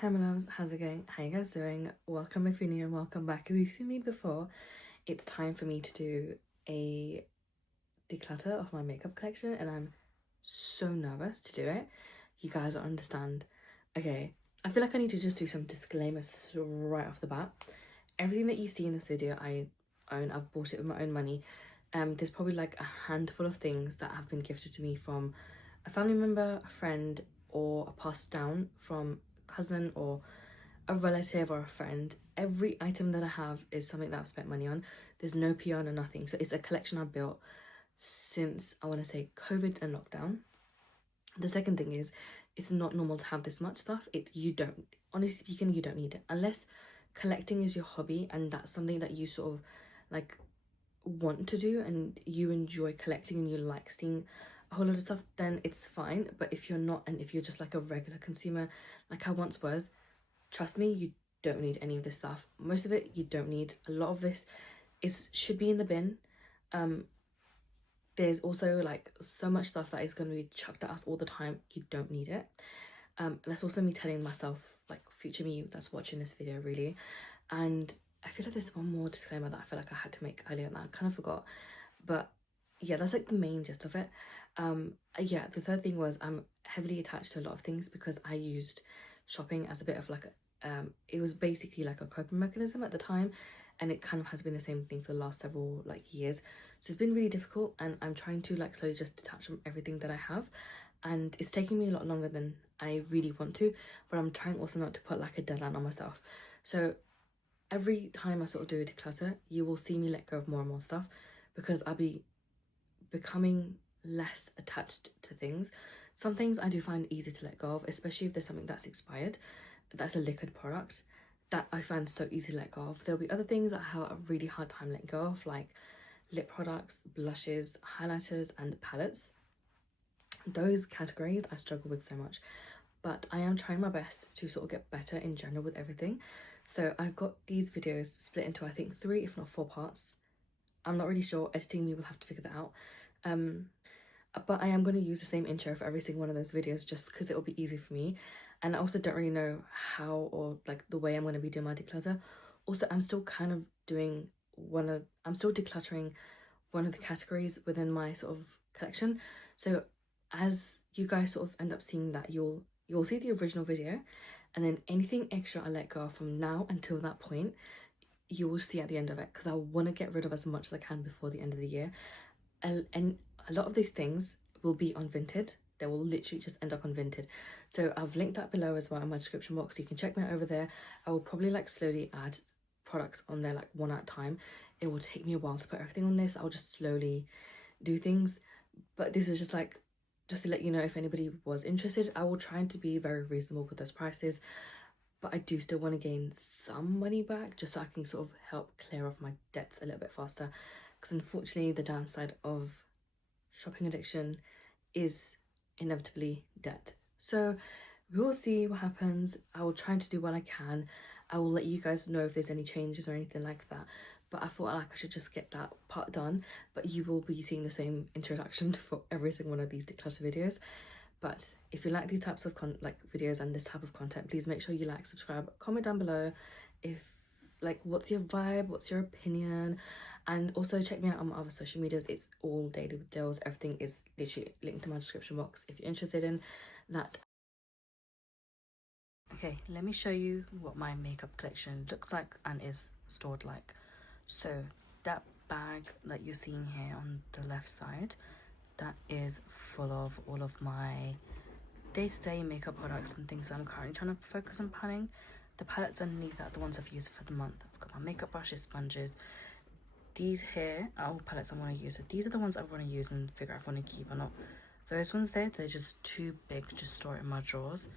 Hi my loves, how's it going? How you guys doing? Welcome if you're new and welcome back. If you've seen me before, it's time for me to do a declutter of my makeup collection and I'm so nervous to do it. You guys don't understand. Okay, I feel like I need to just do some disclaimers right off the bat. Everything that you see in this video I own. I've bought it with my own money. There's probably like a handful of things that have been gifted to me from a family member, a friend, or a passed down from cousin or a relative or a friend. Every item that I have is something that I've spent money on. There's no PR or nothing. So it's a collection I've built since, I want to say, COVID and lockdown. The second thing is, it's not normal to have this much stuff. You don't, honestly speaking, you don't need it. Unless collecting is your hobby and that's something that you sort of like want to do and you enjoy collecting and you like seeing a whole lot of stuff, then it's fine. But if you're not, and if you're just like a regular consumer like I once was, trust me, you don't need any of this stuff. Most of it you don't need. A lot of this should be in the bin. There's also like so much stuff that is going to be chucked at us all the time. You don't need it. That's also me telling myself, like future me that's watching this video, really. And I feel like there's one more disclaimer that I feel like I had to make earlier and I kind of forgot. But yeah, that's like the main gist of it. Yeah, the third thing was I'm heavily attached to a lot of things because I used shopping as a bit of like it was basically like a coping mechanism at the time, and it kind of has been the same thing for the last several like years. So it's been really difficult and I'm trying to like slowly just detach from everything that I have, and it's taking me a lot longer than I really want to, but I'm trying also not to put like a deadline on myself. So every time I sort of do a declutter, you will see me let go of more and more stuff because I'll be becoming less attached to things. Some things I do find easy to let go of, especially if there's something that's expired, that's a liquid product, that I find so easy to let go of. There'll be other things that I have a really hard time letting go of, like lip products, blushes, highlighters, and palettes. Those categories I struggle with so much, but I am trying my best to sort of get better in general with everything. So I've got these videos split into, I think, 3 if not 4 parts. I'm not really sure. Editing me will have to figure that out. But I am going to use the same intro for every single one of those videos just because it will be easy for me. And I also don't really know how or like the way I'm going to be doing my declutter. Also, I'm still kind of doing I'm still decluttering one of the categories within my sort of collection. So as you guys sort of end up seeing that, you'll see the original video, and then anything extra I let go of from now until that point, you will see at the end of it, because I want to get rid of as much as I can before the end of the year. And a lot of these things will be on Vinted. They will literally just end up on Vinted. So I've linked that below as well in my description box, so you can check me out over there. I will probably like slowly add products on there, like one at a time. It will take me a while to put everything on this. I'll just slowly do things, but this is just like, just to let you know if anybody was interested. I will try to be very reasonable with those prices, but I do still want to gain some money back just so I can sort of help clear off my debts a little bit faster, because unfortunately the downside of shopping addiction is inevitably debt. So we will see what happens. I will try to do what I can. I will let you guys know if there's any changes or anything like that, but I thought like I should just get that part done. But you will be seeing the same introduction for every single one of these declutter videos. But if you like these types of videos and this type of content, please make sure you like, subscribe, comment down below if like what's your vibe, what's your opinion, and also check me out on my other social medias. It's all Daily with Dils. Everything is literally linked in my description box if you're interested in that. Okay, let me show you what my makeup collection looks like and is stored like. So that bag that you're seeing here on the left side, that is full of all of my day-to-day makeup products and things that I'm currently trying to focus on planning. The palettes underneath that are the ones I've used for the month. I've got my makeup brushes, sponges. These here are all palettes I want to use. So these are the ones I want to use and figure out if I want to keep or not. Those ones there, they're just too big to store in my drawers.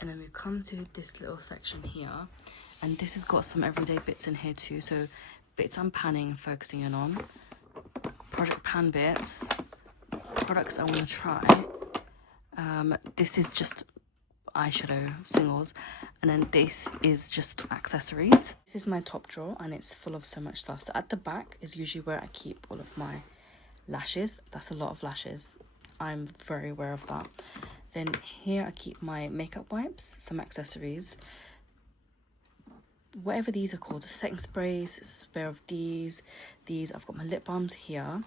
And then we come to this little section here, and this has got some everyday bits in here too. So bits I'm panning and focusing in on, project pan bits, products I want to try. This is just eyeshadow singles, and then this is just accessories. This is my top drawer and it's full of so much stuff. So at the back is usually where I keep all of my lashes. That's a lot of lashes, I'm very aware of that. Then here I keep my makeup wipes, some accessories, whatever these are called, setting sprays, spare of these. I've got my lip balms here.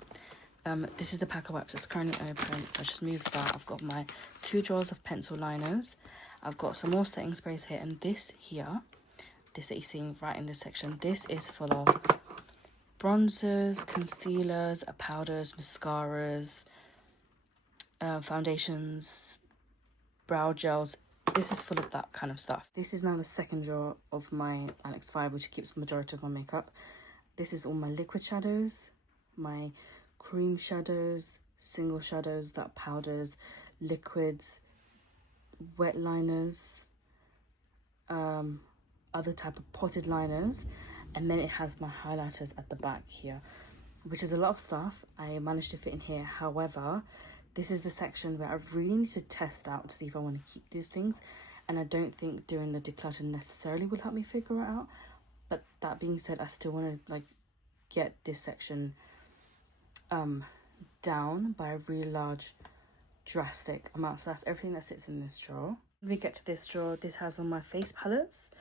This is the pack of wipes that's currently open. I just moved that. I've got my 2 drawers of pencil liners. I've got some more setting sprays here, and this here, this that you're seeing right in this section, this is full of bronzers, concealers, powders, mascaras, foundations, brow gels. This is full of that kind of stuff. This is now the second drawer of my expire, which keeps the majority of my makeup. This is all my liquid shadows, my cream shadows, single shadows, that powders, liquids, wet liners, other type of potted liners, and then it has my highlighters at the back here, which is a lot of stuff. I managed to fit in here. However, this is the section where I really need to test out to see if I want to keep these things, and I don't think doing the declutter necessarily will help me figure it out. But that being said, I still want to like get this section down by a really large drastic amount. So that's everything that sits in this drawer. When we get to this drawer, this has all my face palettes.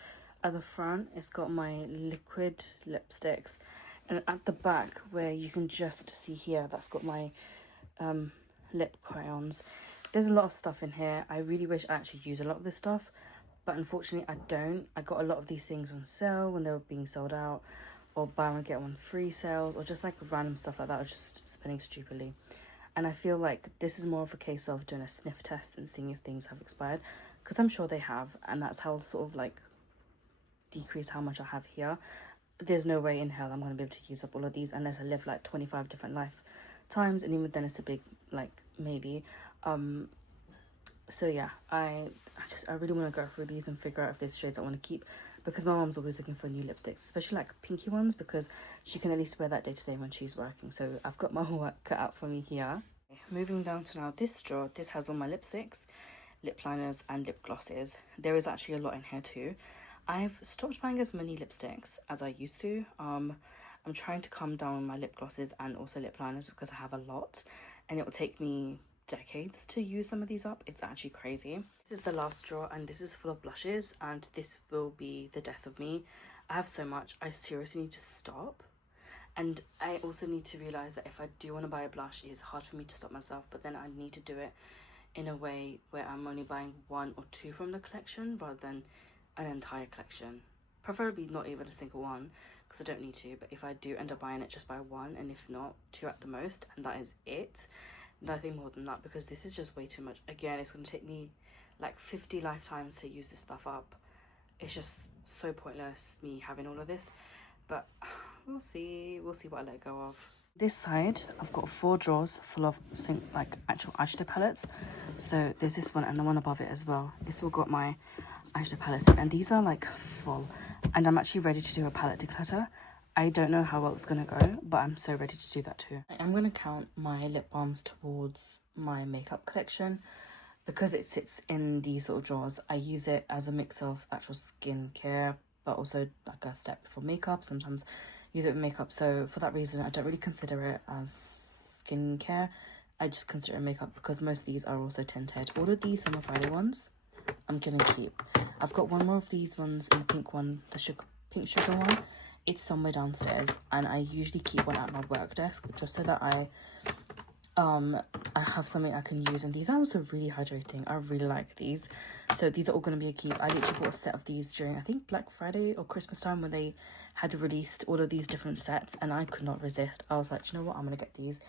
At the front, it's got my liquid lipsticks, and at the back, where you can just see here, that's got my lip crayons. There's a lot of stuff in here. I really wish I actually used a lot of this stuff, but unfortunately I don't. I got a lot of these things on sale when they were being sold out, or buy one get one free sales, or just like random stuff like that. I was just spending stupidly. And I feel like this is more of a case of doing a sniff test and seeing if things have expired, because I'm sure they have, and that's how I'll sort of like decrease how much I have here. There's no way in hell I'm going to be able to use up all of these unless I live like 25 different lifetimes, and even then it's a big like maybe. So yeah, I really want to go through these and figure out if there's shades I want to keep, because my mom's always looking for new lipsticks, especially like pinky ones, because she can at least wear that day to day when she's working. So I've got my work cut out for me here. Moving down to now this drawer, this has all my lipsticks, lip liners and lip glosses. There is actually a lot in here too. I've stopped buying as many lipsticks as I used to. I'm trying to calm down my lip glosses and also lip liners because I have a lot, and it will take me decades to use some of these up. It's actually crazy. This is the last drawer, and this is full of blushes, and this will be the death of me. I have so much. I seriously need to stop. And I also need to realize that if I do want to buy a blush, it's hard for me to stop myself, but then I need to do it in a way where I'm only buying 1 or 2 from the collection rather than an entire collection. Preferably not even a single one, because I don't need to, but if I do end up buying it, just buy 1, and if not, 2 at the most, and that is it. Nothing more than that, because this is just way too much. Again, it's going to take me like 50 lifetimes to use this stuff up. It's just so pointless me having all of this, but we'll see what I let go of. This side, I've got 4 drawers full of like actual eyeshadow palettes. So there's this one and the one above it as well. It's all got my eyeshadow palettes in, and these are like full, and I'm actually ready to do a palette declutter. I don't know how well it's going to go, but I'm so ready to do that too. I'm going to count my lip balms towards my makeup collection because it sits in these sort of drawers. I use it as a mix of actual skincare, but also like a step before makeup. Sometimes use it with makeup. So for that reason, I don't really consider it as skincare. I just consider it makeup because most of these are also tinted. All of these Summer Friday ones, I'm going to keep. I've got one more of these ones in the pink one, the pink sugar one. It's somewhere downstairs, and I usually keep one at my work desk just so that I have something I can use. And these are also really hydrating. I really like these, so these are all going to be a keep. I literally bought a set of these during I think Black Friday or Christmas time when they had released all of these different sets, and I could not resist. I was like, you know what, I'm gonna get these.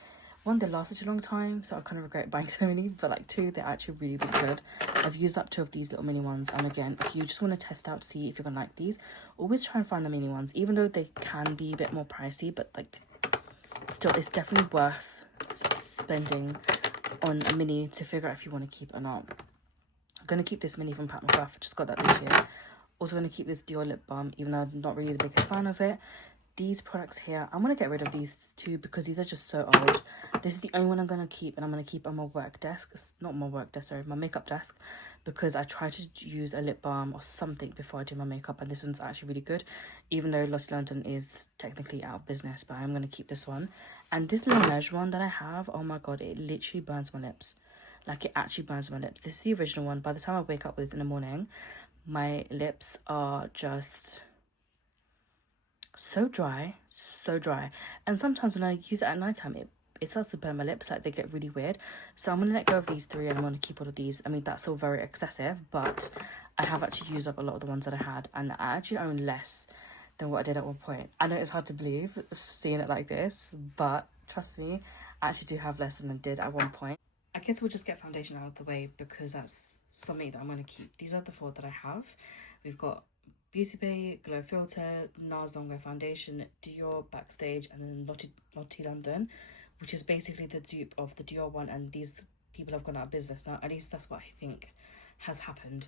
1, they last such a long time, so I kind of regret buying so many, but like 2, they're actually really, really good. I've used up 2 of these little mini ones, and again, if you just want to test out to see if you're gonna like these, always try and find the mini ones, even though they can be a bit more pricey, but like still, it's definitely worth spending on a mini to figure out if you want to keep it or not. I'm gonna keep this mini from Pat McGrath, just got that this year. Also gonna keep this Dior lip balm, even though I'm not really the biggest fan of it. These products here, I'm going to get rid of these 2 because these are just so old. This is the only one I'm going to keep, and I'm going to keep on my work desk. It's not my work desk, sorry, my makeup desk, because I try to use a lip balm or something before I do my makeup, and this one's actually really good, even though Lottie London is technically out of business, but I'm going to keep this one. And this Laneige one that I have, oh my god, it literally burns my lips. Like, it actually burns my lips. This is the original one. By the time I wake up with this in the morning, my lips are just so dry, so dry. And sometimes when I use it at nighttime, it starts to burn my lips, like they get really weird. So I'm gonna let go of these three and I'm gonna keep all of these. I mean, that's all very excessive, but I have actually used up a lot of the ones that I had, and I actually own less than what I did at one point. I know it's hard to believe seeing it like this, but trust me, I actually do have less than I did at one point. I guess we'll just get foundation out of the way because that's something that I'm going to keep. These are the four that I have. We've got Beauty Bay, Glow Filter, NARS Long Wear Foundation, Dior Backstage, and then Lottie London, which is basically the dupe of the Dior one, and these people have gone out of business now. At least that's what I think has happened.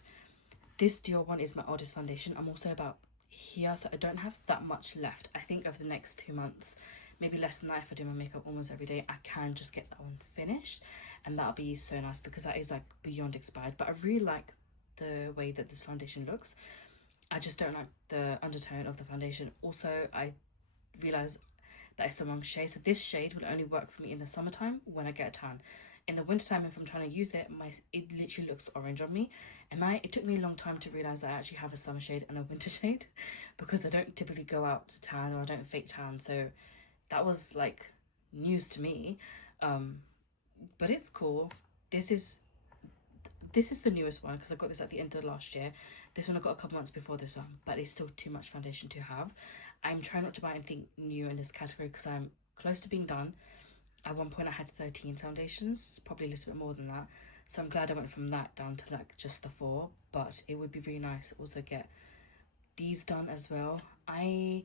This Dior one is my oldest foundation. I'm also about here, so I don't have that much left. I think over the next 2 months, maybe less than that, if I do my makeup almost every day, I can just get that one finished, and that'll be so nice because that is like beyond expired. But I really like the way that this foundation looks. I just don't like the undertone of the foundation. Also, I realize that it's the wrong shade, so this shade will only work for me in the summertime when I get a tan. In the wintertime, if I'm trying to use it, it literally looks orange on me. And it took me a long time to realize that I actually have a summer shade and a winter shade because I don't typically go out to tan, or I don't fake tan, so that was like news to me. But it's cool. This is the newest one because I got this at the end of last year. This one I got a couple months before this one, but it's still too much foundation to have. I'm trying not to buy anything new in this category because I'm close to being done. At one point I had 13 foundations. It's probably a little bit more than that. So I'm glad I went from that down to like just the 4. But it would be really nice to also get these done as well. I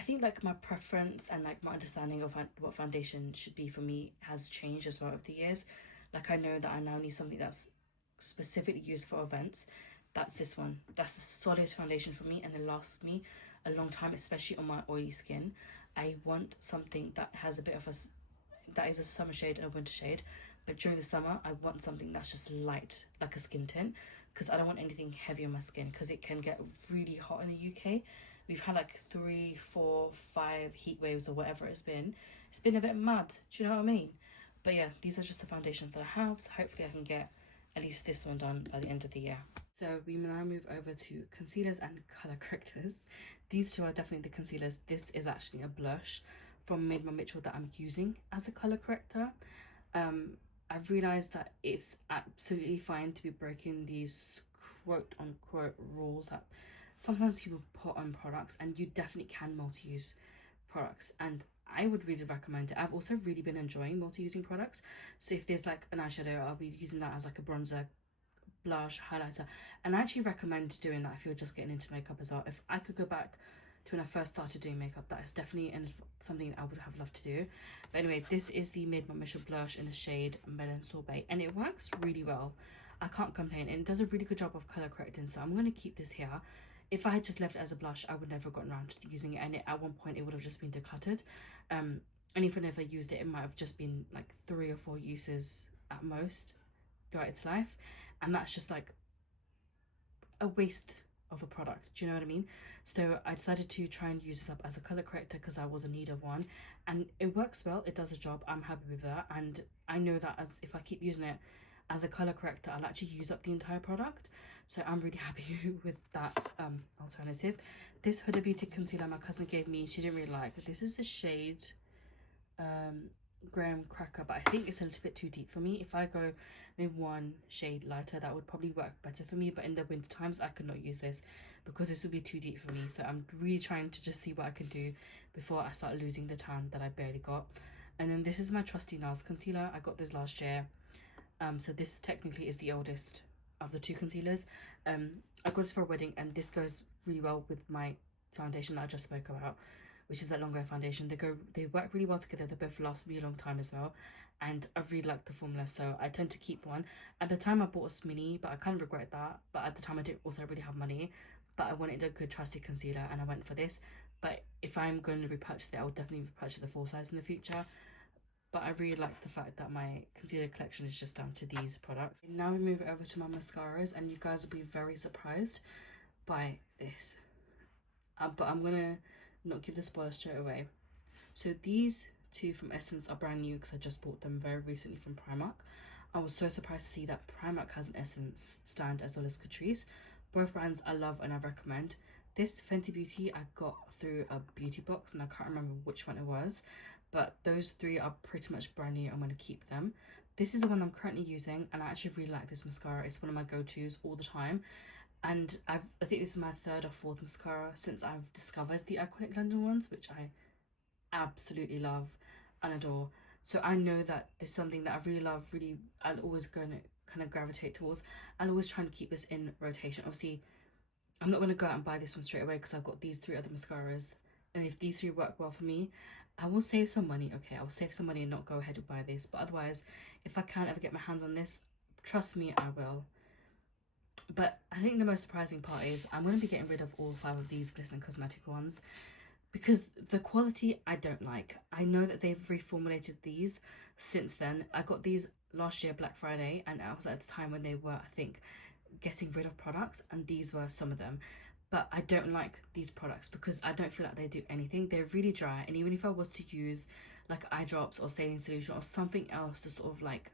think like my preference and like my understanding of what foundation should be for me has changed as well over the years. Like, I know that I now need something that's specifically used for events. That's this one. That's a solid foundation for me and it lasts me a long time, especially on my oily skin. I want something that has a bit of that is a summer shade and a winter shade, but during the summer I want something that's just light, like a skin tint, because I don't want anything heavy on my skin because it can get really hot in the UK. We've had like 3, 4, 5 heat waves or whatever it's been. It's been a bit mad, do you know what I mean? But yeah, these are just the foundations that I have, so hopefully I can get at least this one done by the end of the year. So we now move over to concealers and colour correctors. These two are definitely the concealers. This is actually a blush from Made by Mitchell that I'm using as a colour corrector. I've realised that it's absolutely fine to be breaking these quote unquote rules that sometimes people put on products, and you definitely can multi-use products, and I would really recommend it. I've also really been enjoying multi-using products. So if there's like an eyeshadow, I'll be using that as like a bronzer, blush, highlighter, and I actually recommend doing that if you're just getting into makeup as well. If I could go back to when I first started doing makeup, that is definitely something I would have loved to do. But anyway, this is the Made by Mitchell blush in the shade Melon Sorbet, and it works really well. I can't complain, and it does a really good job of color correcting, so I'm going to keep this here. If I had just left it as a blush, I would never have gotten around to using it, and at one point it would have just been decluttered. And even if I used it, it might have just been like 3 or 4 uses at most throughout its life, and that's just like a waste of a product, do you know what I mean? So I decided to try and use this up as a color corrector because I was in need of one, and it works well. It does a job. I'm happy with that, and I know that if I keep using it as a color corrector, I'll actually use up the entire product. So I'm really happy with that alternative. This Huda Beauty concealer my cousin gave me, she didn't really like. This is a shade Graham Cracker, but I think it's a little bit too deep for me. If I go maybe 1 shade lighter, that would probably work better for me. But in the winter times, I could not use this because this would be too deep for me. So I'm really trying to just see what I can do before I start losing the tan that I barely got. And then this is my trusty NARS concealer. I got this last year. So this technically is the oldest of the 2 concealers. I got this for a wedding, and this goes really well with my foundation that I just spoke about, which is that long wear foundation. They work really well together. They both last me a long time as well, and I really like the formula, so I tend to keep one. At the time I bought a Sminny, but I kind of regret that. But at the time I didn't also really have money, but I wanted a good trusty concealer, and I went for this. But if I'm going to repurchase it, I will definitely repurchase the full size in the future. But I really like the fact that my concealer collection is just down to these products. Now we move over to my mascaras, and you guys will be very surprised by this. But I'm gonna not give the spoiler straight away. So these 2 from Essence are brand new because I just bought them very recently from Primark. I was so surprised to see that Primark has an Essence stand as well as Catrice. Both brands I love and I recommend. This Fenty Beauty I got through a beauty box and I can't remember which one it was, but those three are pretty much brand new. I'm going to keep them. This is the one I'm currently using and I actually really like this mascara. It's one of my go-tos all the time. And I think this is my third or fourth mascara since I've discovered the Iconic London ones, which I absolutely love and adore. So I know that there's something that I really love, I'll always going to kind of gravitate towards. I'll always try to keep this in rotation. Obviously, I'm not going to go out and buy this one straight away because I've got these three other mascaras. And if these three work well for me, I will save some money. Okay, I'll save some money and not go ahead and buy this. But otherwise, if I can ever get my hands on this, trust me, I will. But I think the most surprising part is I'm going to be getting rid of all 5 of these Glisten Cosmetic ones because the quality I don't like. I know that they've reformulated these since then. I got these last year, Black Friday, and I was at the time when they were, I think, getting rid of products, and these were some of them. But I don't like these products because I don't feel like they do anything. They're really dry, and even if I was to use like eye drops or saline solution or something else to sort of like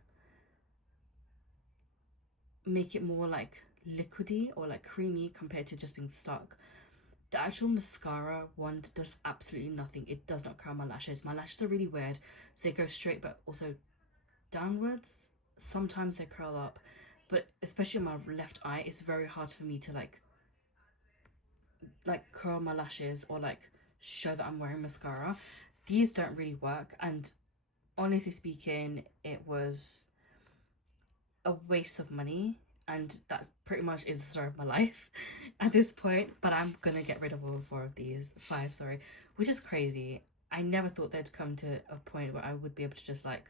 make it more like liquidy or like creamy compared to just being stuck, the actual mascara one does absolutely nothing. It does not curl my lashes. My lashes are really weird, so they go straight but also downwards. Sometimes they curl up, but especially on my left eye, it's very hard for me to like curl my lashes or like show that I'm wearing mascara. These don't really work, and honestly speaking, it was a waste of money, and that pretty much is the story of my life at this point. But I'm gonna get rid of all 4 of these, 5, sorry, which is crazy. I never thought they'd come to a point where I would be able to just like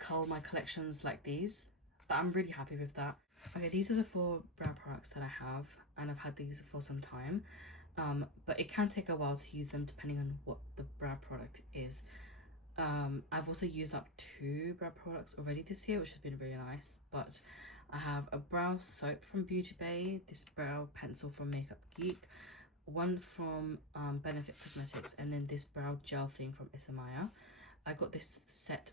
cull my collections like these, but I'm really happy with that. Okay, these are the 4 brow products that I have, and I've had these for some time, but it can take a while to use them depending on what the brow product is. I've also used up 2 brow products already this year, which has been really nice. But I have a brow soap from Beauty Bay, this brow pencil from Makeup Geek, one from Benefit Cosmetics, and then this brow gel thing from Isamaya. I got this set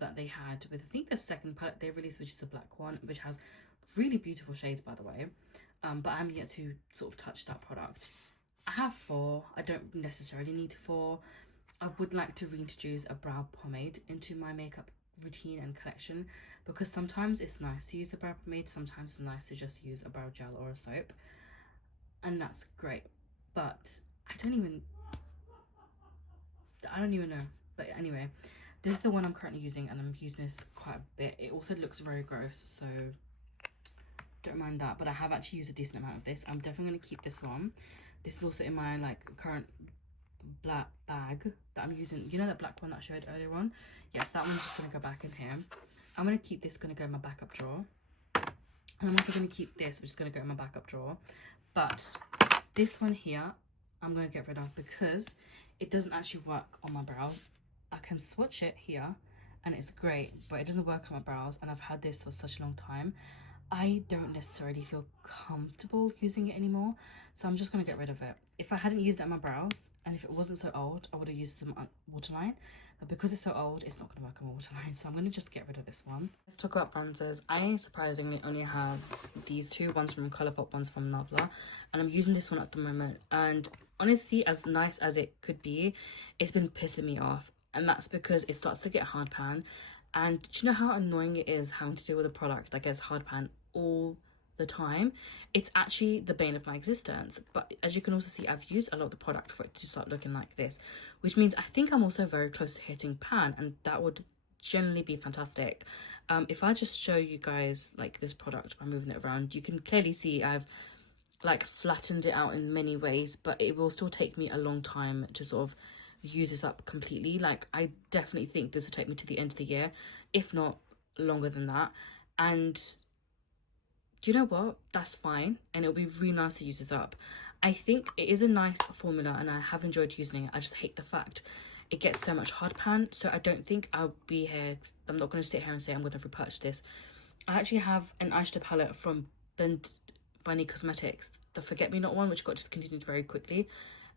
that they had with, I think, the second palette they released, which is a black one, which has really beautiful shades, by the way. But I'm yet to sort of touch that product. I have 4. I don't necessarily need 4. I would like to reintroduce a brow pomade into my makeup routine and collection, because sometimes it's nice to use a brow pomade, sometimes it's nice to just use a brow gel or a soap, and that's great. But I don't even know. But anyway, this is the one I'm currently using, and I'm using this quite a bit. It also looks very gross, so don't mind that, but I have actually used a decent amount of this. I'm definitely going to keep this one. This is also in my like current black bag that I'm using. You know that black one that I showed earlier on? Yes, that one's just going to go back in here. I'm going to keep this, going to go in my backup drawer. And I'm also going to keep this, which is going to go in my backup drawer. But this one here, I'm going to get rid of because it doesn't actually work on my brows. I can swatch it here and it's great, but it doesn't work on my brows, and I've had this for such a long time. I don't necessarily feel comfortable using it anymore, so I'm just going to get rid of it. If I hadn't used it on my brows, and if it wasn't so old, I would have used some waterline, but because it's so old, it's not going to work on waterline, so I'm going to just get rid of this one. Let's talk about bronzers. I surprisingly only have these 2, ones from Colourpop, ones from Nabla, and I'm using this one at the moment, and honestly, as nice as it could be, it's been pissing me off, and that's because it starts to get hard pan. And do you know how annoying it is having to deal with a product that gets hard pan all the time? It's actually the bane of my existence. But as you can also see, I've used a lot of the product for it to start looking like this, which means I think I'm also very close to hitting pan, and that would generally be fantastic. If I just show you guys like this product by moving it around, you can clearly see I've like flattened it out in many ways, but it will still take me a long time to sort of use this up completely. Like, I definitely think this will take me to the end of the year, if not longer than that. And you know what, that's fine, and it'll be really nice to use this up. I think it is a nice formula and I have enjoyed using it. I just hate the fact it gets so much hard pan, so I don't think I'll be here, I'm not going to sit here and say I'm going to repurchase this. I actually have an eyeshadow palette from Bunny Cosmetics, the Forget Me Not one, which got discontinued very quickly,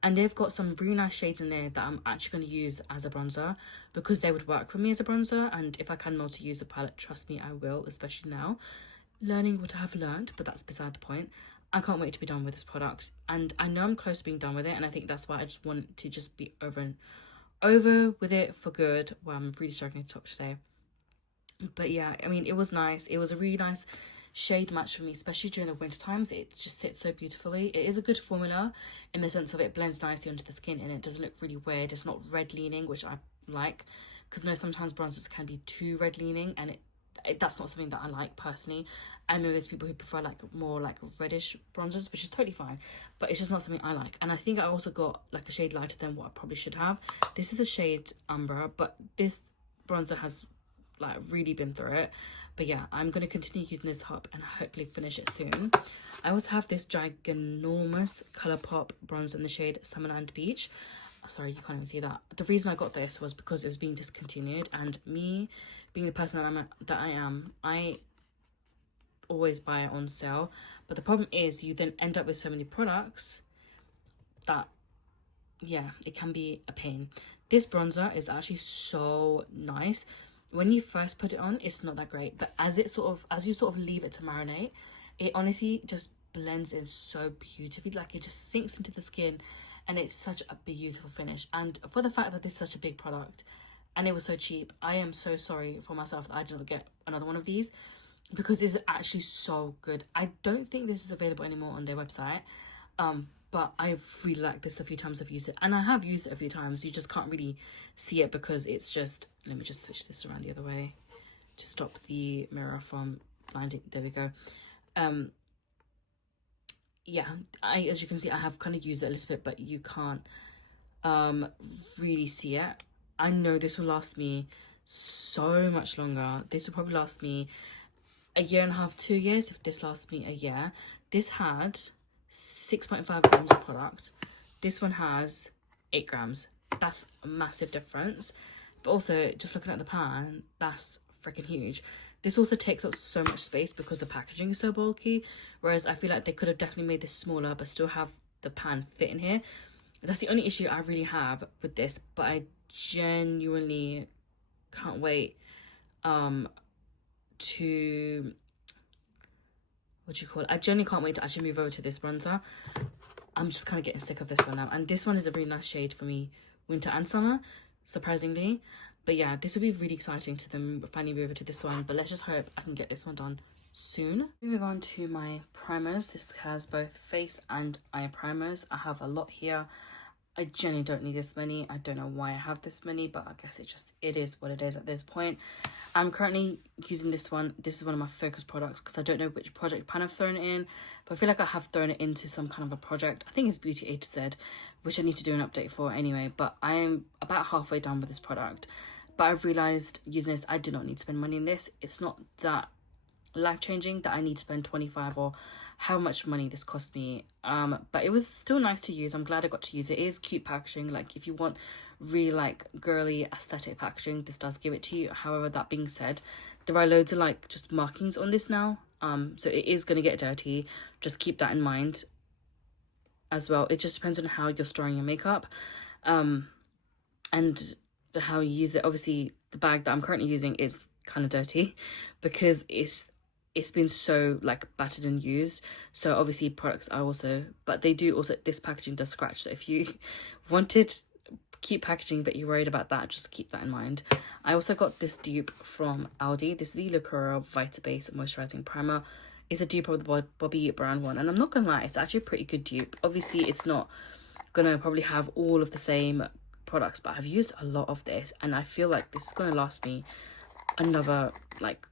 And they've got some really nice shades in there that I'm actually going to use as a bronzer, because they would work for me as a bronzer. And if I can multi-use the palette, trust me, I will, especially now. Learning what I have learned, but that's beside the point. I can't wait to be done with this product. And I know I'm close to being done with it. And I think that's why I just want to just be over with it for good. Well, I'm really struggling to talk today. But yeah, I mean, it was nice. It was a really nice shade match for me, especially during the winter times. It just sits so beautifully. It is a good formula in the sense of it blends nicely onto the skin and it doesn't look really weird. It's not red leaning, which I like, because I know sometimes bronzers can be too red leaning, and that's not something that I like personally. I know there's people who prefer like more like reddish bronzers, which is totally fine, but it's just not something I like. And I think I also got like a shade lighter than what I probably should have. This is a shade Umbra, but this bronzer has like really been through it. But yeah, I'm going to continue using this up and hopefully finish it soon. I also have this ginormous ColourPop bronzer in the shade Summerland Beach. Sorry, you can't even see that. The reason I got this was because it was being discontinued, and me being the person that I am, I always buy it on sale. But the problem is you then end up with so many products that, yeah, it can be a pain. This bronzer is actually so nice. When you first put it on, it's not that great, but as you sort of leave it to marinate, it honestly just blends in so beautifully. Like, it just sinks into the skin, and it's such a beautiful finish. And for the fact that this is such a big product and it was so cheap, I am so sorry for myself that I didn't get another one of these, because it's actually so good. I don't think this is available anymore on their website, but I've really liked this a few times I've used it. And I have used it a few times. You just can't really see it because it's just... Let me just switch this around the other way to stop the mirror from blinding. There we go. Yeah, as you can see, I have kind of used it a little bit, but you can't really see it. I know this will last me so much longer. This will probably last me a year and a half, 2 years, if this lasts me a year. This had 6.5 grams of product. This one has 8 grams. That's a massive difference. But also, just looking at the pan, that's freaking huge. This also takes up so much space because the packaging is so bulky, whereas I feel like they could have definitely made this smaller but still have the pan fit in here. That's the only issue I really have with this, but I genuinely can't wait to... I genuinely can't wait to actually move over to this bronzer. I'm just kind of getting sick of this one now. And this one is a really nice shade for me, winter and summer, surprisingly. But yeah, this will be really exciting to them finally move over to this one. But let's just hope I can get this one done soon. Moving on to my primers. This has both face and eye primers. I have a lot here. I genuinely don't need this many. I don't know why I have this many, but I guess it is what it is at this point. I'm currently using this one. This is one of my focus products because I don't know which project pan I've thrown it in, but I feel like I have thrown it into some kind of a project. I think it's Beauty A to Z, which I need to do an update for anyway, but I am about halfway done with this product. But I've realised using this, I did not need to spend money on this. It's not that life-changing that I need to spend 25 or how much money this cost me, but it was still nice to use. I'm glad I got to use it. It is cute packaging. Like, if you want really like girly aesthetic packaging, this does give it to you. However, that being said, there are loads of like just markings on this now, so it is going to get dirty. Just keep that in mind as well. It just depends on how you're storing your makeup and how you use it. Obviously, the bag that I'm currently using is kind of dirty because it's been so like battered and used. So obviously products are also, but they do also, this packaging does scratch. So if you wanted cute packaging but you're worried about that, just keep that in mind. I also got this dupe from Aldi. This is the Lacura Vita Base Moisturizing Primer. It's a dupe of the Bobbi Brown one, and I'm not gonna lie, it's actually a pretty good dupe. Obviously it's not gonna probably have all of the same products, but I've used a lot of this and I feel like this is gonna last me another like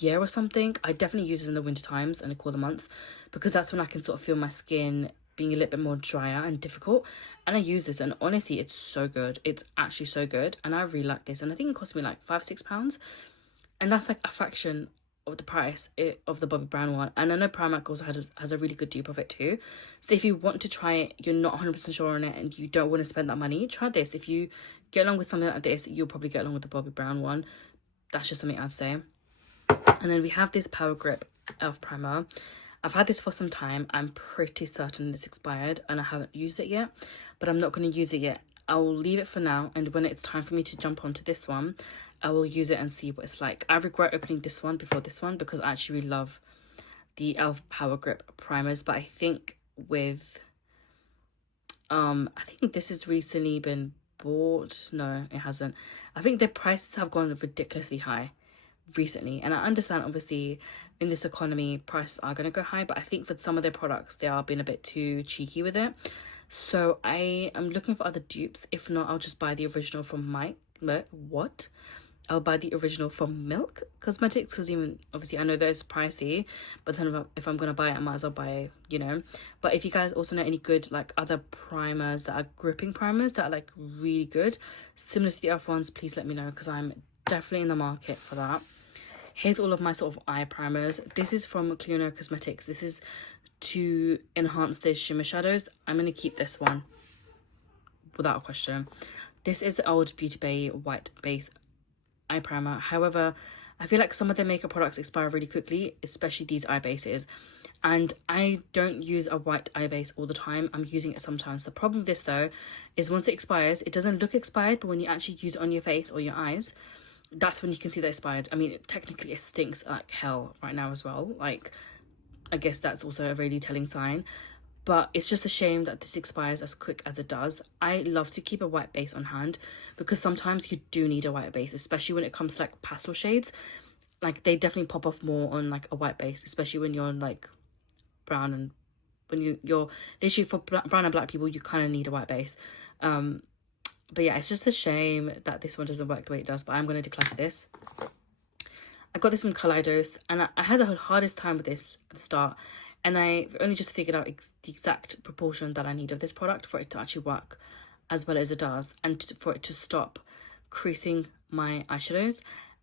year or something. I definitely use this in the winter times and the cooler months because that's when I can sort of feel my skin being a little bit more drier and difficult, and I use this and honestly it's so good. It's actually so good and I really like this, and I think it cost me like £5-6, and that's like a fraction of the price of the Bobbi Brown one. And I know Primark also has a really good dupe of it too, so if you want to try it, you're not 100% sure on it and you don't want to spend that money, try this. If you get along with something like this, you'll probably get along with the Bobbi Brown one. That's just something I'd say. And then we have this Power Grip e.l.f. primer. I've had this for some time. I'm pretty certain it's expired and I haven't used it yet, but I'm not going to use it yet. I will leave it for now, and when it's time for me to jump onto this one, I will use it and see what it's like. I regret opening this one before this one because I actually really love the e.l.f. Power Grip primers, but I think with I think this has recently been bought. No, it hasn't. I think the prices have gone ridiculously high recently, and I understand obviously in this economy prices are going to go high, but I think for some of their products they are being a bit too cheeky with it. So I am looking for other dupes. If not, I'll just buy the original from I'll buy the original from Milk Cosmetics, because even obviously I know that it's pricey, but then if I'm gonna buy it, I might as well buy it, But if you guys also know any good like other primers that are gripping primers that are like really good, similar to the other ones, please let me know, because I'm definitely in the market for that. Here's all of my sort of eye primers. This is from Cliono Cosmetics. This is to enhance their shimmer shadows. I'm gonna keep this one without a question. This is the old Beauty Bay white base eye primer. However, I feel like some of their makeup products expire really quickly, especially these eye bases, and I don't use a white eye base all the time. I'm using it sometimes. The problem with this though is once it expires, it doesn't look expired, but when you actually use it on your face or your eyes, that's when you can see that expired. I mean, technically it stinks like hell right now as well. Like, I guess that's also a really telling sign. But it's just a shame that this expires as quick as it does. I love to keep a white base on hand because sometimes you do need a white base, especially when it comes to like pastel shades. Like, they definitely pop off more on like a white base, especially when you're on like brown, and when you're literally for brown and black people, you kind of need a white base. But yeah, it's just a shame that this one doesn't work the way it does, but I'm going to declutter this. I got this from Kaleidos, and I had the hardest time with this at the start, and I only just figured out the exact proportion that I need of this product for it to actually work as well as it does, and for it to stop creasing my eyeshadows.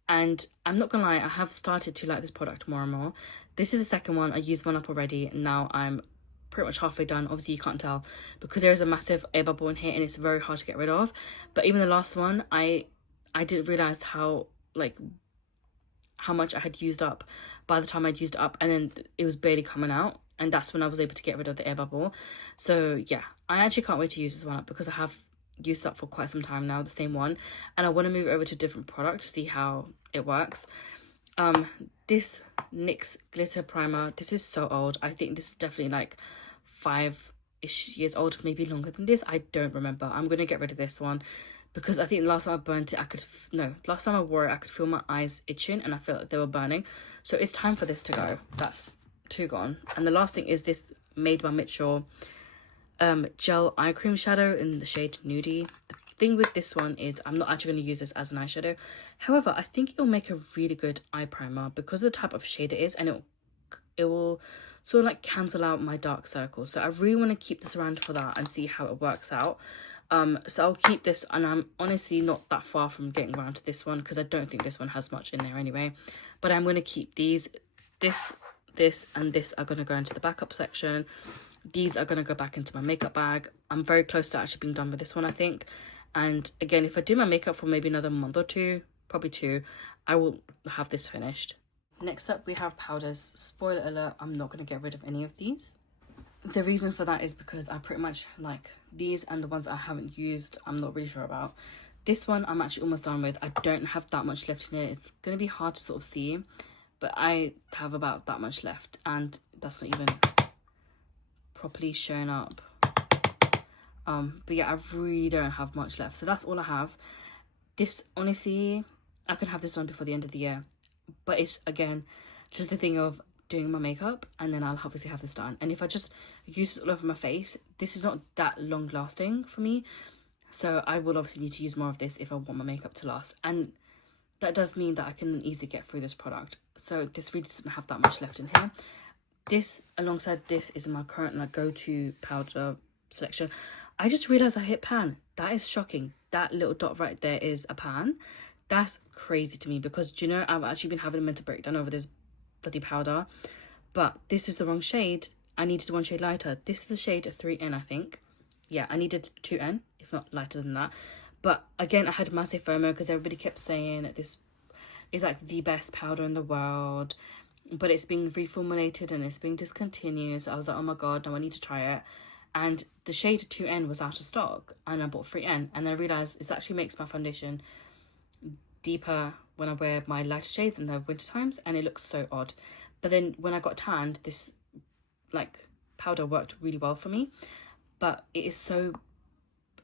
And I'm not gonna lie, I have started to like this product more and more. This is the second one. I used one up already, and now I'm pretty much halfway done. Obviously you can't tell because there is a massive air bubble in here and it's very hard to get rid of. But even the last one, I didn't realize how much I had used up by the time I'd used it up, and then it was barely coming out, and that's when I was able to get rid of the air bubble. So yeah, I actually can't wait to use this one up because I have used that for quite some time now, the same one, and I want to move over to a different product to see how it works. This NYX glitter primer, this is so old. I think this is definitely like 5-ish years old, maybe longer than this. I don't remember. I'm gonna get rid of this one because I think the last time I burnt it, last time I wore it, I could feel my eyes itching and I felt like they were burning. So it's time for this to go. That's 2 gone. And the last thing is this Made by Mitchell gel eye cream shadow in the shade Nudie. The thing with this one is I'm not actually going to use this as an eyeshadow. However, I think it'll make a really good eye primer because of the type of shade it is, and it will sort of like cancel out my dark circles. So I really want to keep this around for that and see how it works out. So I'll keep this, and I'm honestly not that far from getting around to this one because I don't think this one has much in there anyway. But I'm going to keep these. This and this are going to go into the backup section. These are going to go back into my makeup bag. I'm very close to actually being done with this one, I think. And again, if I do my makeup for maybe another month or 2, probably 2, I will have this finished. Next up, we have powders. Spoiler alert, I'm not going to get rid of any of these. The reason for that is because I pretty much like these, and the ones I haven't used, I'm not really sure about. This one, I'm actually almost done with. I don't have that much left in it. It's going to be hard to sort of see, but I have about that much left, and that's not even properly shown up. But yeah, I really don't have much left, so that's all I have. This, honestly, I could have this done before the end of the year, but it's, again, just the thing of doing my makeup, and then I'll obviously have this done. And if I just use it all over my face, this is not that long lasting for me, so I will obviously need to use more of this if I want my makeup to last. And that does mean that I can easily get through this product, so this really doesn't have that much left in here. This, alongside this, is my current like go-to powder selection. I just realized I hit pan. That is shocking. That little dot right there is a pan. That's crazy to me because, do you know, I've actually been having a mental breakdown over this bloody powder, but this is the wrong shade. I needed one shade lighter. This is the shade 3N, I think. Yeah, I needed 2N, if not lighter than that. But again, I had massive FOMO because everybody kept saying that this is like the best powder in the world. but it's being reformulated and it's being discontinued. So I was like, oh my god, no, I need to try it. And the shade 2N was out of stock, and I bought 3N, and I realized this actually makes my foundation deeper when I wear my lighter shades in the winter times, and it looks so odd. But then when I got tanned, this like powder worked really well for me. But it is so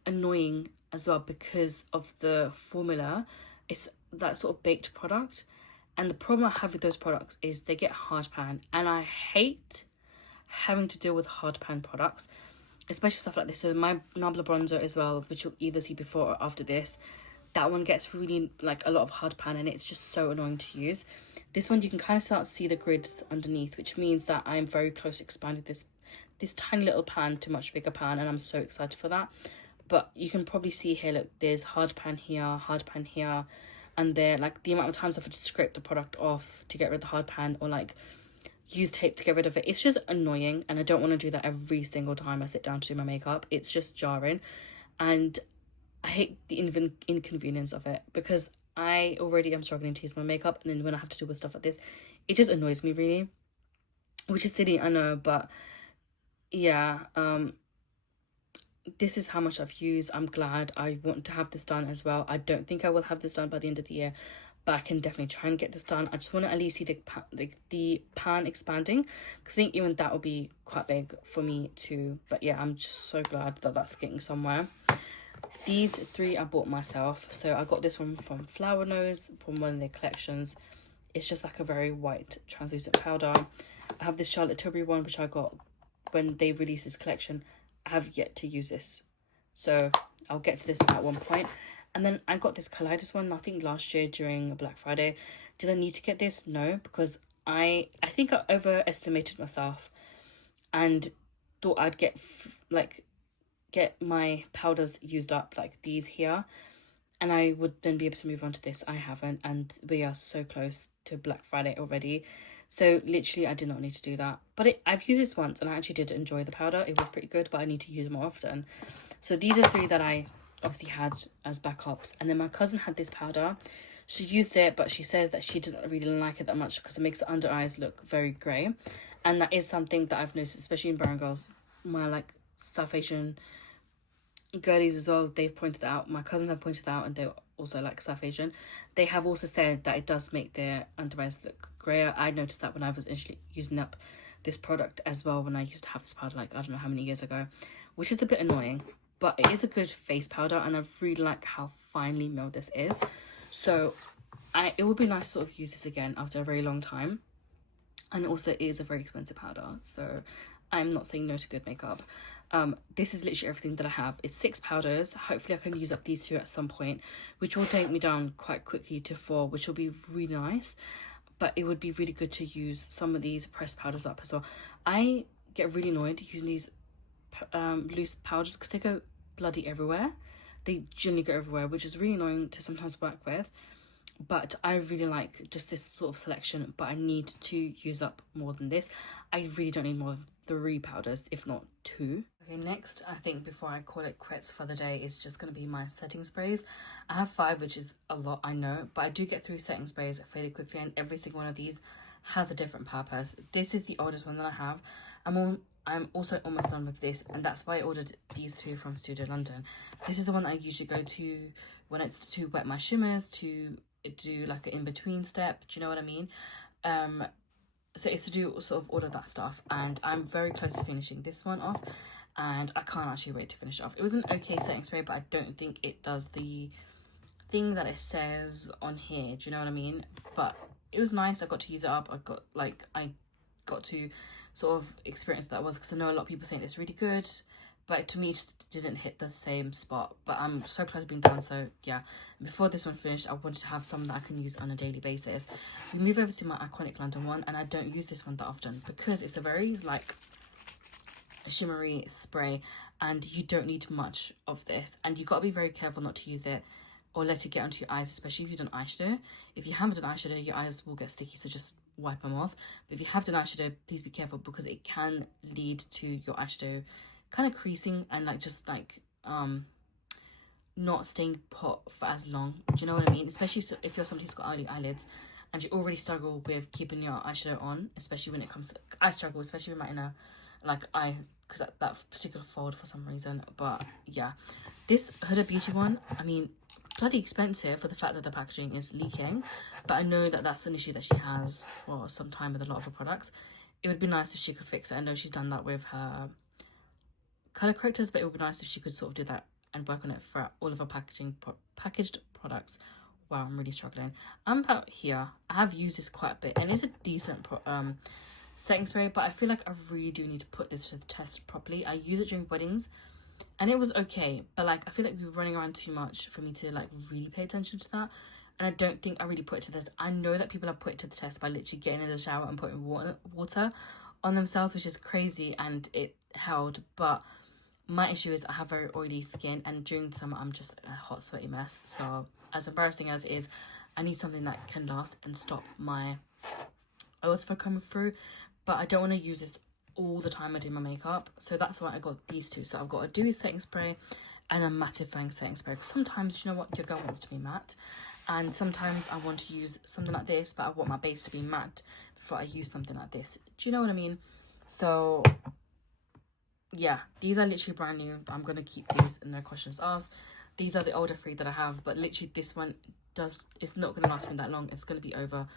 annoying as well because of the formula. It's that sort of baked product, and the problem I have with those products is they get hard pan, and I hate having to deal with hard pan products, especially stuff like this. So my Nabla bronzer as well, which you'll either see before or after this, that one gets really like a lot of hard pan, and it's just so annoying to use. This one you can kind of start to see the grids underneath, which means that I'm very close to expanding this tiny little pan to much bigger pan, and I'm so excited for that. But you can probably see here, look, there's hard pan here, and there, like the amount of times I've had to scrape the product off to get rid of the hard pan, or like use tape to get rid of it. It's just annoying, and I don't want to do that every single time I sit down to do my makeup. It's just jarring, and I hate the inconvenience of it, because I already am struggling to use my makeup, and then when I have to deal with stuff like this, it just annoys me really, which is silly, I know, but yeah, this is how much I've used. I'm glad. I want to have this done as well. I don't think I will have this done by the end of the year, but I can definitely try and get this done. I just want to at least see the pan expanding, because I think even that will be quite big for me too. But yeah, I'm just so glad that that's getting somewhere. These three I bought myself. So I got this one from Flower Nose, from one of their collections. It's just like a very white translucent powder. I have this Charlotte Tilbury one, which I got when they released this collection. I have yet to use this, so I'll get to this at one point. And then I got this Kaleidos one, I think last year during Black Friday. Did I need to get this? No, because I think I overestimated myself and thought I'd get my powders used up, like these here, and I would then be able to move on to this. I haven't, and we are so close to Black Friday already. So literally I did not need to do that. But I've used this once, and I actually did enjoy the powder. It was pretty good, but I need to use it more often. So these are three that I obviously had as backups. And then my cousin had this powder. She used it, but she says that she doesn't really like it that much because it makes the under eyes look very grey. And that is something that I've noticed, especially in brown girls. My like South Asian girlies as well, they've pointed out. My cousins have pointed out, and they're also like South Asian. They have also said that it does make their under eyes look grayer. I noticed that when I was initially using up this product as well, when I used to have this powder like I don't know how many years ago, which is a bit annoying, but it is a good face powder, and I really like how finely milled this is. So it would be nice to sort of use this again after a very long time. And also it is a very expensive powder, so I'm not saying no to good makeup. This is literally everything that I have. It's 6 powders. Hopefully I can use up these 2 at some point, which will take me down quite quickly to 4, which will be really nice. But it would be really good to use some of these pressed powders up as well. I get really annoyed using these loose powders because they go bloody everywhere. They generally go everywhere, which is really annoying to sometimes work with. But I really like just this sort of selection, but I need to use up more than this. I really don't need more than 3 powders, if not 2. Okay, next, I think before I call it quits for the day, is just going to be my setting sprays. I have 5, which is a lot, I know, but I do get through setting sprays fairly quickly, and every single one of these has a different purpose. This is the oldest one that I have. I'm also almost done with this, and that's why I ordered these 2 from Studio London. This is the one I usually go to when it's to wet my shimmers, to do like an in-between step, do you know what I mean? So it's to do sort of all of that stuff, and I'm very close to finishing this one off, and I can't actually wait to finish it off. It was an okay setting spray, but I don't think it does the thing that it says on here, do you know what I mean? But it was nice. I got to use it up. I got to sort of experience that was, because I know a lot of people saying it's really good, but to me it just didn't hit the same spot. But I'm so close to being done, so yeah. Before this one finished, I wanted to have some that I can use on a daily basis. We move over to my Iconic London one, and I don't use this one that often because it's a very like shimmery spray, and you don't need much of this, and you got to be very careful not to use it or let it get onto your eyes, especially if you've done eyeshadow. If you haven't done eyeshadow, your eyes will get sticky, so just wipe them off. But if you have done eyeshadow, please be careful, because it can lead to your eyeshadow kind of creasing and like just like not staying put for as long, do you know what I mean? Especially if you're somebody who's got early eyelids. and you already struggle with keeping your eyeshadow on, especially when it comes to, I struggle especially with my inner like eye, because that particular fold for some reason. But yeah, this Huda Beauty one, I mean, bloody expensive for the fact that the packaging is leaking, but I know that that's an issue that she has for some time with a lot of her products. It would be nice if she could fix it. I know she's done that with her color correctors, but it would be nice if she could sort of do that and work on it for all of her packaged products. Wow, I'm really struggling. I'm about here. I have used this quite a bit, and it's a decent setting spray, but I feel like I really do need to put this to the test properly. I use it during weddings, and it was okay, but like I feel like we were running around too much for me to like really pay attention to that. And I don't think I really put it to this. I know that people have put it to the test by literally getting in the shower and putting water on themselves, which is crazy, and it held. But my issue is I have very oily skin, and during the summer I'm just a hot sweaty mess. So as embarrassing as it is, I need something that can last and stop my oils from coming through. But I don't want to use this all the time I do my makeup, so that's why I got these two. So I've got a dewy setting spray and a mattifying setting spray, because sometimes, you know what, your girl wants to be matte, and sometimes I want to use something like this, but I want my base to be matte before I use something like this. Do you know what I mean? So yeah, these are literally brand new. I'm gonna keep these, and no questions asked. These are the older three that I have, but literally this one it's not gonna last me that long. It's gonna be over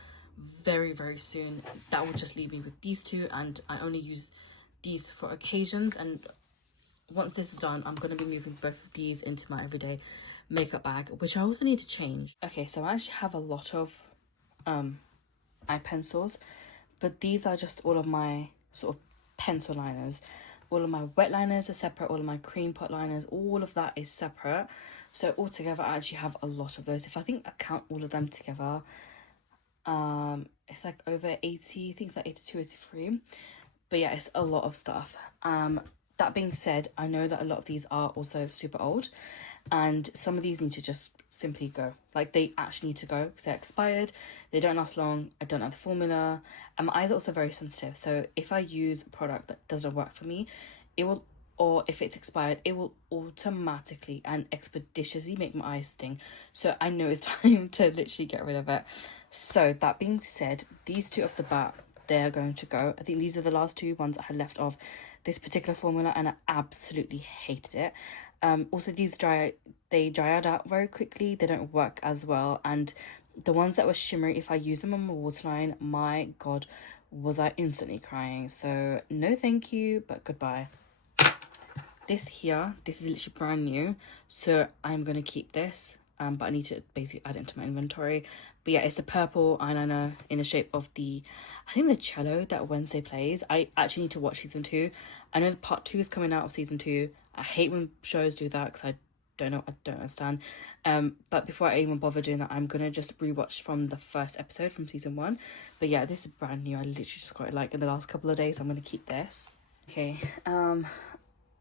very, very soon. That will just leave me with these two, and I only use these for occasions. And once this is done, I'm going to be moving both of these into my everyday makeup bag, which I also need to change. Okay, so I actually have a lot of eye pencils, but these are just all of my sort of pencil liners. All of my wet liners are separate, all of my cream pot liners, all of that is separate. So altogether I actually have a lot of those. If I think I count all of them together, it's like over 80, I think it's like 82, 83. But yeah, it's a lot of stuff. That being said, I know that a lot of these are also super old, and some of these need to just simply go. Like, they actually need to go because they're expired, they don't last long, I don't have the formula, and my eyes are also very sensitive. So if I use a product that doesn't work for me, it will, or if it's expired, it will automatically and expeditiously make my eyes sting. So I know it's time to literally get rid of it. So that being said, these two off the bat, they're going to go. I think these are the last two ones I had left of this particular formula, and I absolutely hated it. Also, these dry out very quickly. They don't work as well, and the ones that were shimmery, if I use them on my waterline, my god, was I instantly crying. So no thank you, but goodbye. This here, this is literally brand new, so I'm gonna keep this, but I need to basically add it into my inventory. But yeah, it's a purple eyeliner in the shape of I think the cello that Wednesday plays. I actually need to watch season 2. I know the part 2 is coming out of season 2. I hate when shows do that because I don't understand. But before I even bother doing that, I'm gonna just rewatch from the first episode from season 1. But yeah, this is brand new. I literally just got it like in the last couple of days. I'm gonna keep this. Okay,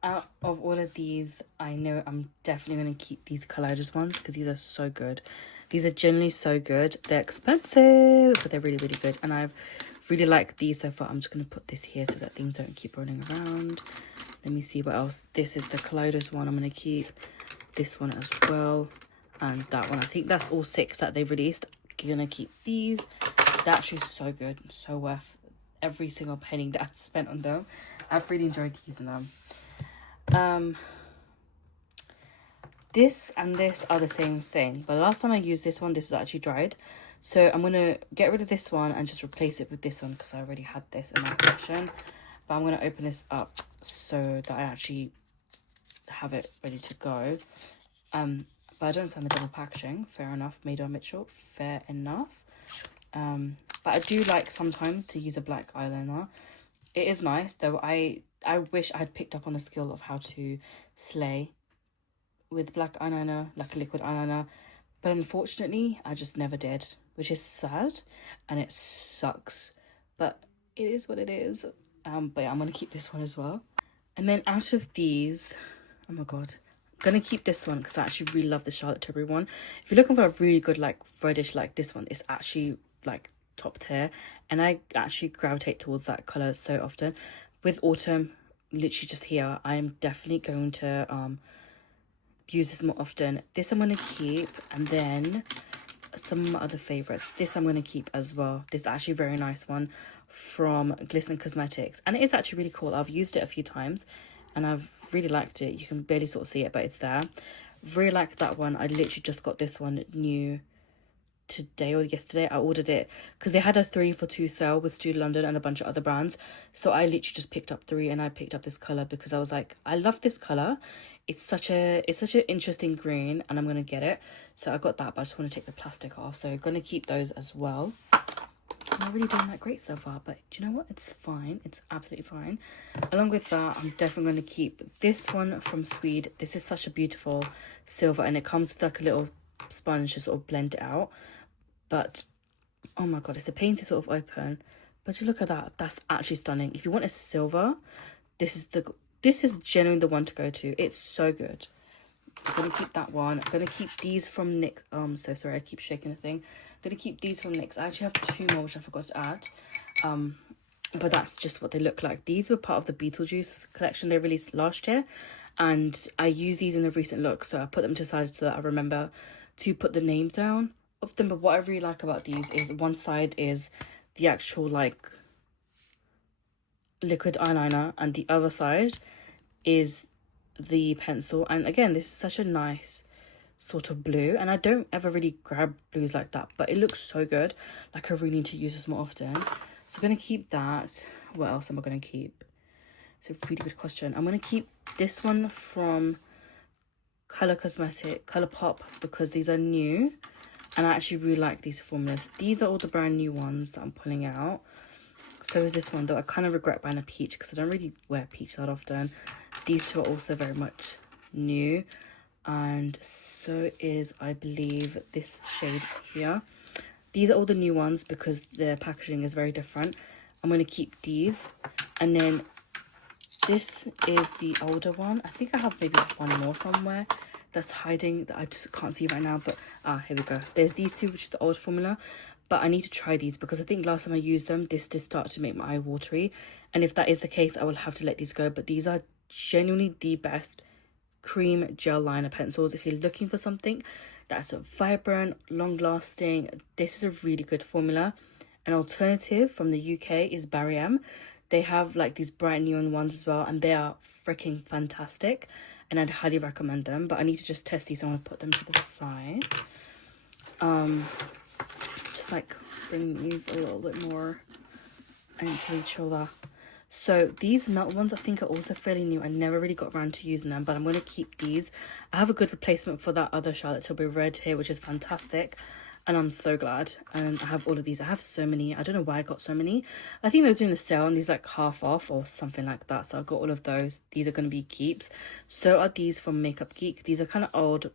out of all of these, I know I'm definitely going to keep these collages ones because these are so good. These are generally so good. They're expensive, but they're really, really good. And I've really liked these so far. I'm just going to put this here so that things don't keep running around. Let me see what else. This is the Kaleidos one I'm going to keep. This one as well. And that one. I think that's all 6 that they released. I'm going to keep these. They're actually so good. So worth every single penny that I've spent on them. I've really enjoyed using them. This and this are the same thing, but last time I used this one, this was actually dried. So I'm gonna get rid of this one and just replace it with this one because I already had this in my collection. But I'm gonna open this up so that I actually have it ready to go. But I don't understand the double packaging. Fair enough. Made by Mitchell. Fair enough. But I do like sometimes to use a black eyeliner. It is nice though. I wish I had picked up on the skill of how to slay with black eyeliner, like a liquid eyeliner, but unfortunately I just never did, which is sad and it sucks, but it is what it is. But yeah, I'm gonna keep this one as well. And then out of these, oh my god, I'm gonna keep this one because I actually really love the Charlotte Tilbury one. If you're looking for a really good like reddish like this one, it's actually like top tier, and I actually gravitate towards that color so often. With autumn literally just here, I am definitely going to use this more often. This I'm going to keep, and then some of my other favorites. This I'm going to keep as well. This is actually a very nice one from Glisten Cosmetics, and it is actually really cool. I've used it a few times and I've really liked it. You can barely sort of see it, but it's there. Really like that one. I literally just got this one new today or yesterday. I ordered it because they had a 3 for 2 sale with Studio London and a bunch of other brands, so I literally just picked up 3, and I picked up this color because I was like, I love this color. It's such an interesting green, and I'm gonna get it. So I got that, but I just want to take the plastic off, so I'm gonna keep those as well. I'm not really doing that great so far, but do you know what? It's fine. It's absolutely fine. Along with that, I'm definitely going to keep this one from Swede. This is such a beautiful silver, and it comes with like a little sponge to sort of blend it out. But oh my god, it's a pain to sort of open. But just look at that. That's actually stunning. If you want a silver, this is genuinely the one to go to. It's so good. So I'm going to keep that one. I'm going to keep these from NYX. I'm so sorry, I keep shaking the thing. I'm going to keep these from NYX. I actually have 2 more, which I forgot to add. But that's just what they look like. These were part of the Beetlejuice collection they released last year. And I used these in the recent look, so I put them to the side so that I remember to put the name down of them. But what I really like about these is one side is the actual like liquid eyeliner, and the other side is the pencil. And again, this is such a nice sort of blue, and I don't ever really grab blues like that, but it looks so good. Like I really need to use this more often. So I'm going to keep that. What else am I going to keep? It's a really good question. I'm going to keep this one from Colourpop because these are new, and I actually really like these formulas. These are all the brand new ones that I'm pulling out. So is this one, though I kind of regret buying a peach because I don't really wear peach that often. These 2 are also very much new, and so is, I believe, this shade here. These are all the new ones because their packaging is very different. I'm going to keep these, and then this is the older one. I think I have maybe one more somewhere that's hiding that I just can't see right now, but here we go. There's these 2, which is the old formula, but I need to try these because I think last time I used them, this did start to make my eye watery, and if that is the case, I will have to let these go. But these are genuinely the best cream gel liner pencils if you're looking for something that's vibrant, long lasting. This is a really good formula. An alternative from the UK is Barry M. They have like these bright neon ones as well, and they are freaking fantastic, and I'd highly recommend them. But I need to just test these. I want to put them to the side. Just like bring these a little bit more into each other. So these matte ones I think are also fairly new. I never really got around to using them, but I'm going to keep these. I have a good replacement for that other Charlotte Tilbury red here, which is fantastic, and I'm so glad. And I have all of these. I have so many. I don't know why I got so many. I think they were doing a sale and these like half off or something like that, so I got all of those. These are going to be keeps. So are these from Makeup Geek. These are kind of old.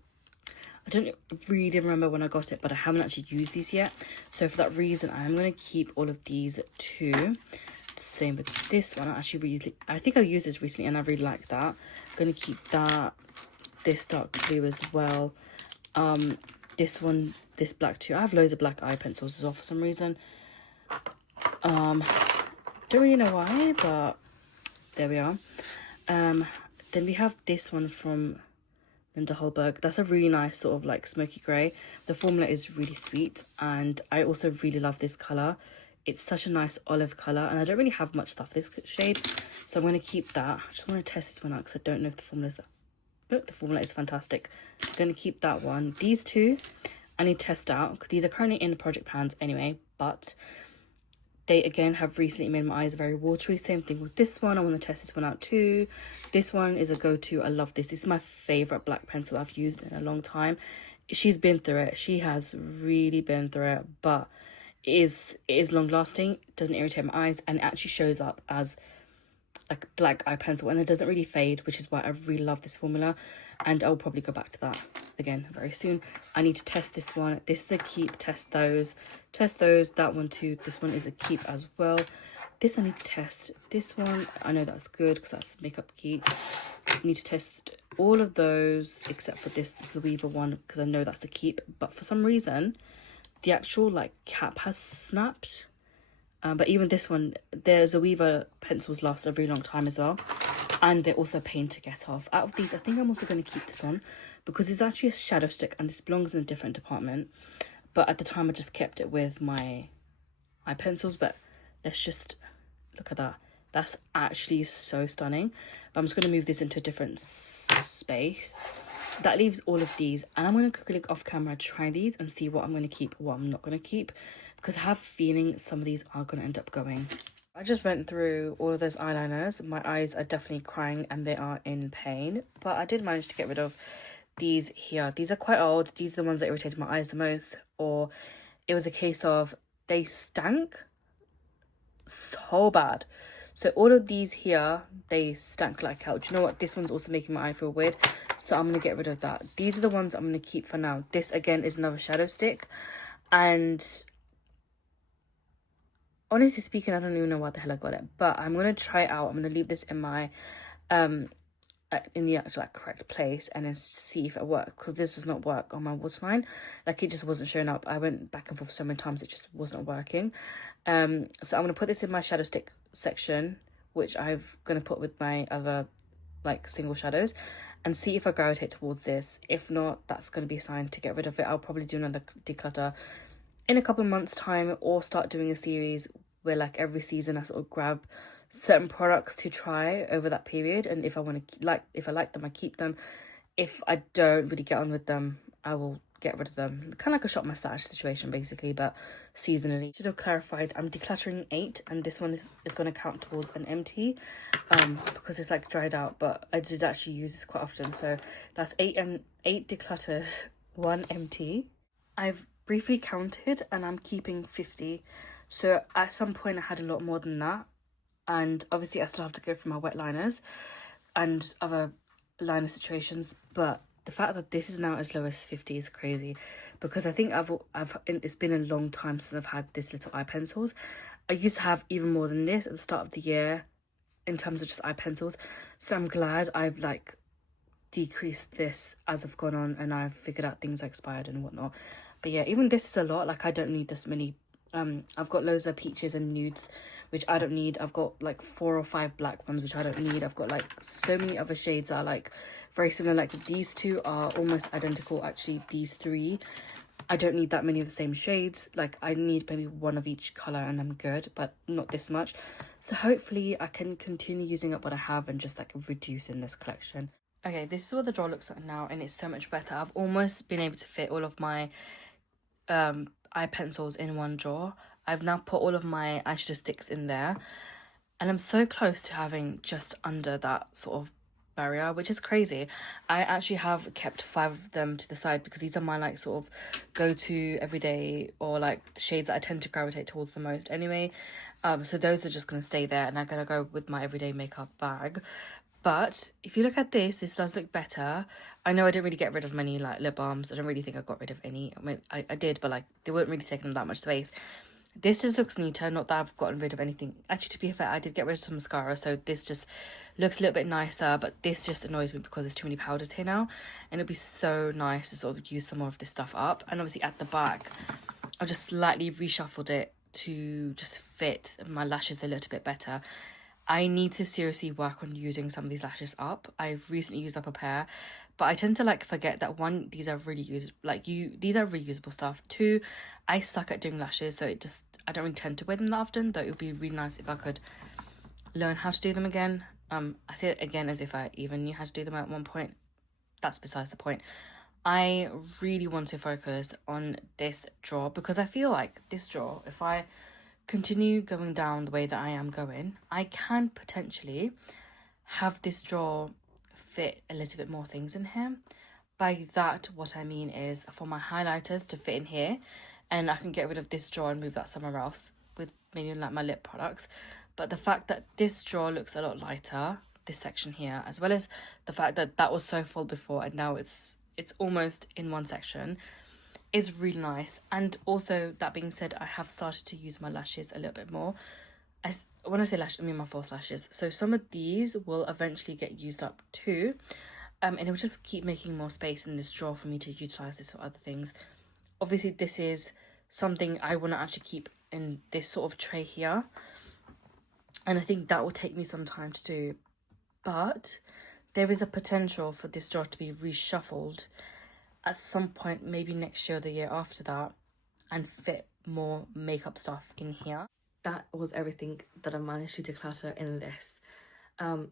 I don't really remember when I got it, but I haven't actually used these yet, so for that reason I'm going to keep all of these too. Same with this one. I think I used this recently and I really like that. I'm going to keep that. This dark blue as well. This one, this black too. I have loads of black eye pencils as well for some reason. Don't really know why, but there we are. Then we have this one from Linda Holberg. That's a really nice sort of like smoky grey. The formula is really sweet, and I also really love this colour. It's such a nice olive colour, and I don't really have much stuff this shade, so I'm going to keep that. I just want to test this one out because I don't know if the formula is that. Look, the formula is fantastic. I'm going to keep that one. These 2 I need to test out because these are currently in the project pans anyway, but they again have recently made my eyes very watery. Same thing with this one. I want to test this one out too. This one is a go-to. I love this. This is my favourite black pencil I've used in a long time. She's been through it. She has really been through it, but it is long lasting. It doesn't irritate my eyes, and it actually shows up as like black eye pencil, and it doesn't really fade, which is why I really love this formula, and I'll probably go back to that again very soon. I need to test this one. This is a keep. Test those. That one too. This one is a keep as well. This I need to test. This one I know that's good because that's Makeup Geek. I need to test all of those except for this Zoeva one because I know that's a keep, but for some reason the actual like cap has snapped. But even this one, the Zoeva pencils last a really long time as well, and they're also a pain to get off. Out of these, I think I'm also going to keep this one because it's actually a shadow stick and this belongs in a different department. but at the time I just kept it with my eye pencils. But let's just look at that. That's actually so stunning. But I'm just going to move this into a different space. That leaves all of these, and I'm going to quickly off camera try these and see what I'm going to keep, what I'm not going to keep, because I have a feeling some of these are going to end up going. I just went through all of those eyeliners. My eyes are definitely crying and they are in pain, but I did manage to get rid of these here. These are quite old. These are the ones that irritated my eyes the most, or it was a case of they stank so bad. So all of these here, they stank like hell. Do you know what? This one's also making my eye feel weird, so I'm going to get rid of that. These are the ones I'm going to keep for now. This, again, is another shadow stick. And honestly speaking, I don't even know why the hell I got it. But I'm going to try it out. I'm going to leave this in my, in the actual correct place and then see if it works. Because this does not work on my waterline. Like, it just wasn't showing up. I went back and forth so many times. It just wasn't working. So I'm going to put this in my shadow stick section, which I'm going to put with my other single shadows, and see if I gravitate towards this. If not, that's going to be a sign to get rid of it. I'll probably do another declutter in a couple of months time, or start doing a series where every season I sort of grab certain products to try over that period, and if I want to if I like them, I keep them. If I don't really get on with them, I will get rid of them. Kind of like a shop my stash situation basically, but seasonally. Should have clarified, I'm decluttering 8, and this one is going to count towards an empty, because it's dried out, but I did actually use this quite often. So that's 8 declutters, 1 empty. I've briefly counted and I'm keeping 50. So at some point I had a lot more than that, and obviously I still have to go through my wet liners and other liner situations, but the fact that this is now as low as 50 is crazy, because I think it's been a long time since I've had this little eye pencils. I used to have even more than this at the start of the year in terms of just eye pencils, so I'm glad I've decreased this as I've gone on and I've figured out things expired and whatnot. But yeah, even this is a lot. I don't need this many. I've got loads of peaches and nudes, which I don't need. I've got 4 or 5 black ones, which I don't need. I've got so many other shades that are very similar. These 2 are almost identical. Actually, these 3, I don't need that many of the same shades. I need maybe 1 of each color and I'm good, but not this much. So hopefully I can continue using up what I have and just reduce in this collection. Okay, this is what the drawer looks like now, and it's so much better. I've almost been able to fit all of my eye pencils in one drawer. I've now put all of my eyeshadow sticks in there, and I'm so close to having just under that sort of barrier, which is crazy. I actually have kept 5 of them to the side because these are my sort of go-to everyday, or the shades that I tend to gravitate towards the most anyway. So those are just going to stay there, and I'm going to go with my everyday makeup bag. But if you look at this does look better. I know I didn't really get rid of many lip balms. I don't really think I got rid of any. I mean, I did, but they weren't really taking that much space. This just looks neater. Not that I've gotten rid of anything. Actually, to be fair, I did get rid of some mascara, so this just looks a little bit nicer. But this just annoys me because there's too many powders here now, and it'd be so nice to sort of use some more of this stuff up. And obviously at the back, I've just slightly reshuffled it to just fit my lashes a little bit better. I need to seriously work on using some of these lashes up. I've recently used up a pair, but I tend to forget that 1, these are really these are reusable stuff. 2, I suck at doing lashes, so I don't really tend to wear them that often, though it would be really nice if I could learn how to do them again. I say it again as if I even knew how to do them at one point. That's besides the point. I really want to focus on this drawer, because I feel like this drawer, if I continue going down the way that I am going, I can potentially have this drawer fit a little bit more things in here. By that, what I mean is for my highlighters to fit in here, and I can get rid of this drawer and move that somewhere else with maybe my lip products. But the fact that this drawer looks a lot lighter, this section here, as well as the fact that that was so full before and now it's almost in one section, is really nice. And also, that being said, I have started to use my lashes a little bit more. When I say lashes, I mean my false lashes. So some of these will eventually get used up too, and it will just keep making more space in this drawer for me to utilize this for other things. Obviously, this is something I want to actually keep in this sort of tray here, and I think that will take me some time to do, but there is a potential for this drawer to be reshuffled at some point, maybe next year or the year after that, and fit more makeup stuff in here. That was everything that I managed to declutter in this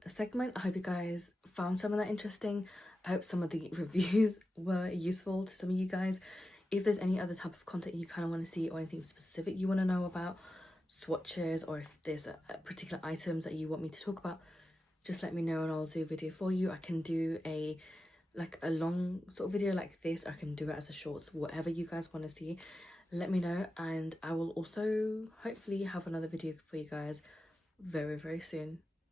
segment. I hope you guys found some of that interesting. I hope some of the reviews were useful to some of you guys. If there's any other type of content you kind of want to see, or anything specific you want to know about swatches, or if there's a particular items that you want me to talk about, just let me know and I'll do a video for you. I can do a long sort of video like this. I can do it as a shorts, whatever you guys want to see, let me know. And I will also hopefully have another video for you guys very, very soon.